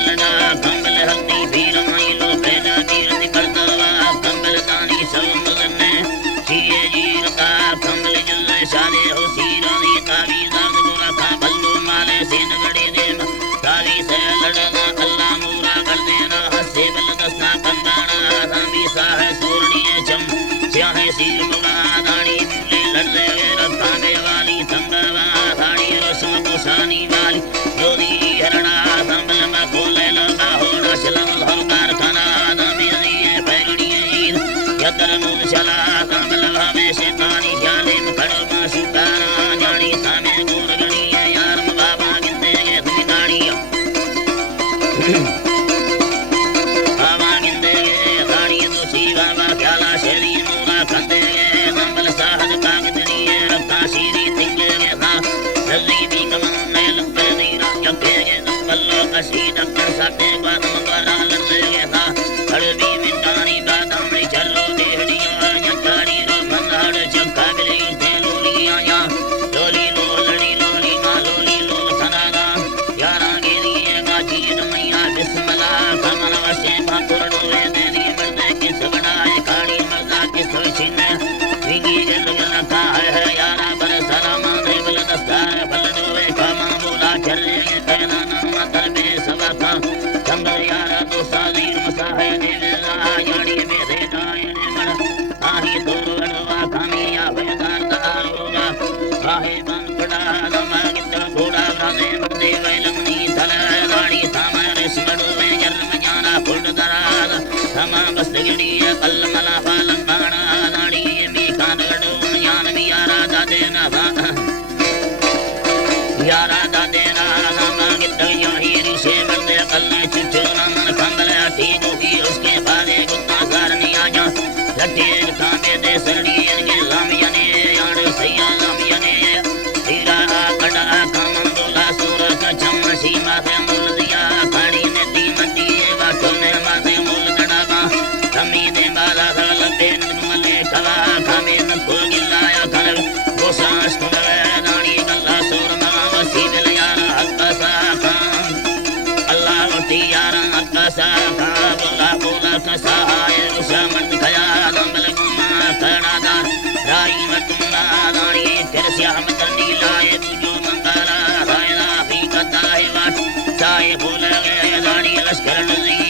अलड़ा कंबल हल्दी भीर माइलो पैदा भीर निकलता वा कंबल दानी सब मगने सीए जीव का कंबल जुल्ले शादे हो सीरानी तावी दर्द बुरा खा बल्लू माले से नगड़े दे तावी से लड़ना अल्लाह मूरा कर देना हसे बल दस्ता कंगाना तावी सा है सूरनी चम स्याहे सीर बुरा दानी मूले लड़े रखाने वाली संगवा दानी रसम कुसानी वाली जोदी हरणा संबल में खोले लगा होना चलन हरकार खाना दामी ये पैगड़ी यदर नूर चला संबल में शैतानी ख्याले में खड़ो में सुकारा जानी सामे गुण गणी यार बाबा गिनते ये तुम्हें गाड़ियां बाबा गिनते ये गाड़ियां तो सी बाबा ख्याला शेरी नूरा खंदे संबल साहद कागदनी रखा सीरी तिंगे था जल्दी भी कमन ने लगते दीरा जगे नंबलो कसी डक्कर साथे बादम वाला लड़ते था हड़बी मिंडानी बादामड़ी चलो देहड़ियों जंगाड़ी रो मंगाड़ चक्का बिले थे लोलियां या लोली लो लड़ी लोली मा लोली लो खनागा यारा गिरी गाजी मैया बिस्मिल्लाह कमल वसे भाकुर डोले देनी मर्दे किस बनाए खाड़ी मर्दा किस छिने विगी जल लगा है यारा बर सलाम देवल दस्तार फल डोले कामा बोला चले कहना नाम कर बे सबका संग यारा तो सादी मसाहे देवला यानी मेरे गायने मन आही तो गणवा कामिया बेदार दारोगा आहे बन पड़ा दम गिद्द घोड़ा राधे मर्दे वैलमनी थल गाड़ी सामरे सिमड़ो में जन्म जाना फुल दराद समा बस गिड़ी कल मला पालम बाणा नाड़ी मी कानड़ो यान मी यारा दादे ना यारा दादे ना नामा गिद्द यही ऋषि मर्दे कल चुचुना मन कंबल ठीक होगी उसके बारे गुत्ता सारनी आजा लट्टे कांबे दे सरड़ी इनके लामियाने यार सैया लामियाने तेरा कड़ा कामन बोला सूर का चम सीमा से मूल दिया खाड़ी ने दी मंडी बातों ने माथे मूल दड़ावा कमी दे बाला सगल देन मले कला खामे न को गिलाया खल गोसास को नानी गल्ला सूर मां वसील यार हक्का सा अल्लाह वती यार हक्का सा बोला बोला कसा है उसा मत खया दमल गुमा कड़ा दा राई मतुना दानी तेरे श्याम तंडी लाए तुझो मंगला रायना भी कता है वाट साए बोले दानी लश्कर नजी